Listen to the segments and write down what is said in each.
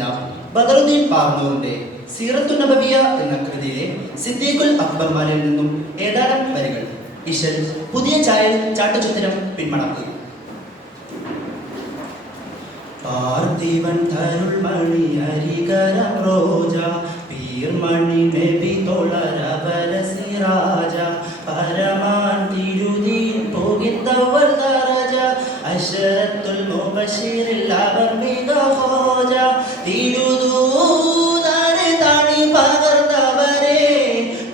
ജനാബ് ബദറുദ്ദീൻ പാർന്നൂറിന്റെ സീറത്തുൻ നബവിയ എന്ന കൃതിയിലെ സിദ്ദീഖുൽ അക്ബർമാരിൽ നിന്നും ഏതാനും വരികൾ. ഇശൽ പുതിയ ചാട്ടുചിത്രം പിന്മടക്കുക. പാർത്ഥിവൻ തരുൾമണി അരികരം റോജ പീർമണി നബി തൊളരവര സിറാജ പരമാൻ തിരുദീൻ പോകിത്തവൽ ദറജ അശറത്തുൽ മുബശിറിൽ അവർ മിക ഹോജ തിരുദൂതരെ തണി പകർന്നവരെ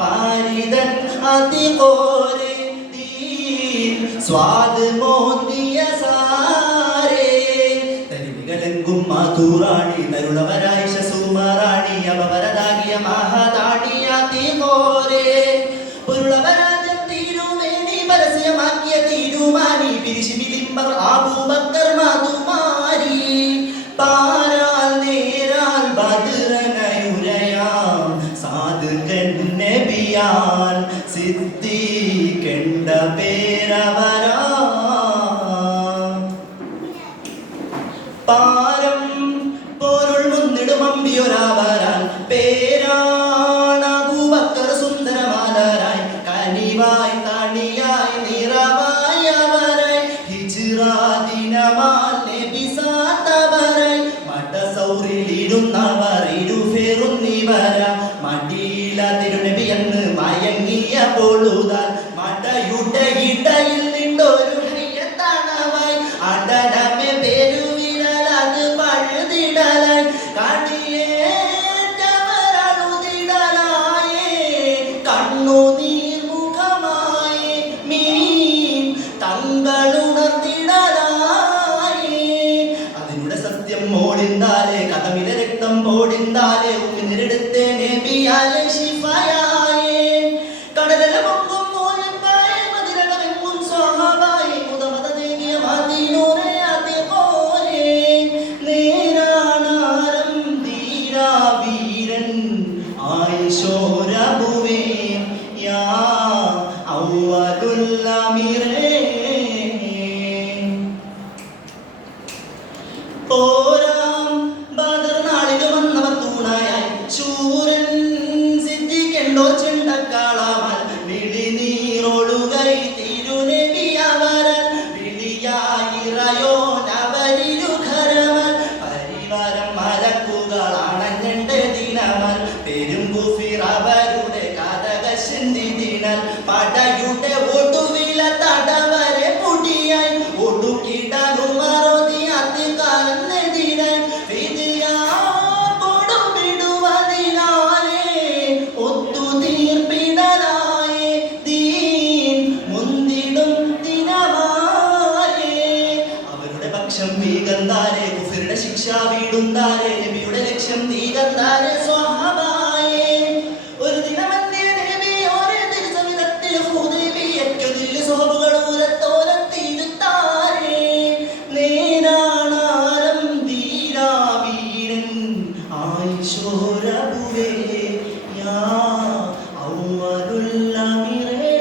പാരിതൻ അതികോരെ ദീൻ സ്വാദ് മോന്തിയ സാരേ തരിമികലെങ്കും മാതൂറാണി തരുളവരായിഷ സുമാറാണി അവവരതാകിയ മഹതാണിയ തികോരെ പൊരുളവരാജം തിരുമേനി പരസ്യമാക്കിയ തിരുമാനി പിരിശിമിലിമ്പർ അബൂബക്കർ മധുമാരി പാരാൽ നേരാൽ ബദ്രനയുരയാം സാധുകൻ നബിയാൻ സിദ്ദീഖെണ്ട പേരവരാ പാരം പോരുൾ മുന്നിടും അമ്പിയൊരാവരാൽ പേരാണ് അബൂബക്കർ സുന്ദരമാലരായി കനിവായി തണിയായി നിറവായി അവരായി ഹിജ്റ ദിനമാൽ നബി സാത്തവരായി മടസൗറിലിരുന്നവർ ഇരുഫേറുന്നിവര മടിയില തിരുനബി എന്ന് മയങ്ങിയ പൊഴുതാൽ മടയുടെ ഇടയിൽ നിന്നൊരു ഹയ്യത്തണവായി അടടമെ പെരുവിരൽ അത് പഴുതിടലായി കടിയേറ്റവരഴുതിടലായേ കണ്ണുനീർ മുഖമായി മീൻ തങ്ങളുണർത്തിടലായേ അതിനുടെ സത്യം മോടിന്താലേ കഥമിലെ രക്തം പോടിന്താലേ ഉമിനെടുത്തേ നബിയാലേ ശിഫയായേ കടലല പൊങ്കും മോയപ്പായേ മതിരകമെങ്കും സ്വഹാബായേ മുതമത തേങ്ങിയ മദീനൂരേ അതികോരേ നേരാണാരം ധീരാ വീരൻ ആയിഷോരബുവേ യാ അവ്വലുൽ അമീറേ പോരാം ബദർ നാളില് വന്നവർ തൂണായായി ശൂരൻ സിദ്ദീഖെണ്ടോർ ചെണ്ടക്കാളാവാൽ വിളിനീറൊഴുകൈ തിരുനബി അവരാൽ വിളിയായിറയോനവരിരുഖരവൽ പരിവാരം മലക്കുകളാണഞ്ഞെണ്ട ദിനമൽ പെരുമ്പുഫിർ അവരുടെ കഥകശിന്തി ദിനൽ പടയുടെ ഒടുവില തടവരെ പൊടിയായി ഒടുക്കിടനുമറോതി അതികാലന്നെതിരായി വിധിയാ കൊടുമിടുവതിനാലേ ഒത്തുതീർപ്പിടലായേ ദീൻ മുന്തിടും ദിനമായേ അവരുടെ പക്ഷം വീകന്താരേ കുഫിറുടെ ശിക്ഷ വീടുന്താരേ നബിയുടെ ലക്ഷ്യം തീകന്താരേ സ്വഹാബായേ ഒരു ദിനമന്ത്യ നബി ഒരേ തിരുസവിധത്തിൽ ഹുദൈബിയ്യയ്ക്കതിൽ സ്വഹബുകൾ ഊരത്തോരത്തിരുത്താരേ നേരാണാരം ധീരാ വീരൻ ആയിഷോരബുവേ യാ അവ്വലുൽ അമീറേ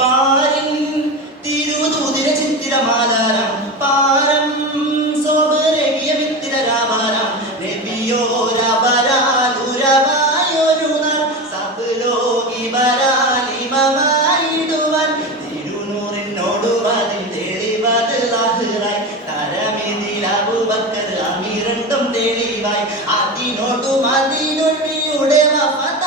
പാരിൻ തിരുദൂതിര ചിത്തിരമാലാരം പാരം സോബരകിയ മിത്തിരരാവാരം നബിയോരവരാലുരവായൊരു നാൾ സബ്ലോകിവരാലിമമായിടുവാൻ തിരുനൂറിനോടുവതിൽ തെളിവത് ലാഹിറായി തരമിതിൽ അബൂബക്കർ അമീറണ്ടും തെളിവായി അതിനോടും അതിനൊഴിയുടെ വഫത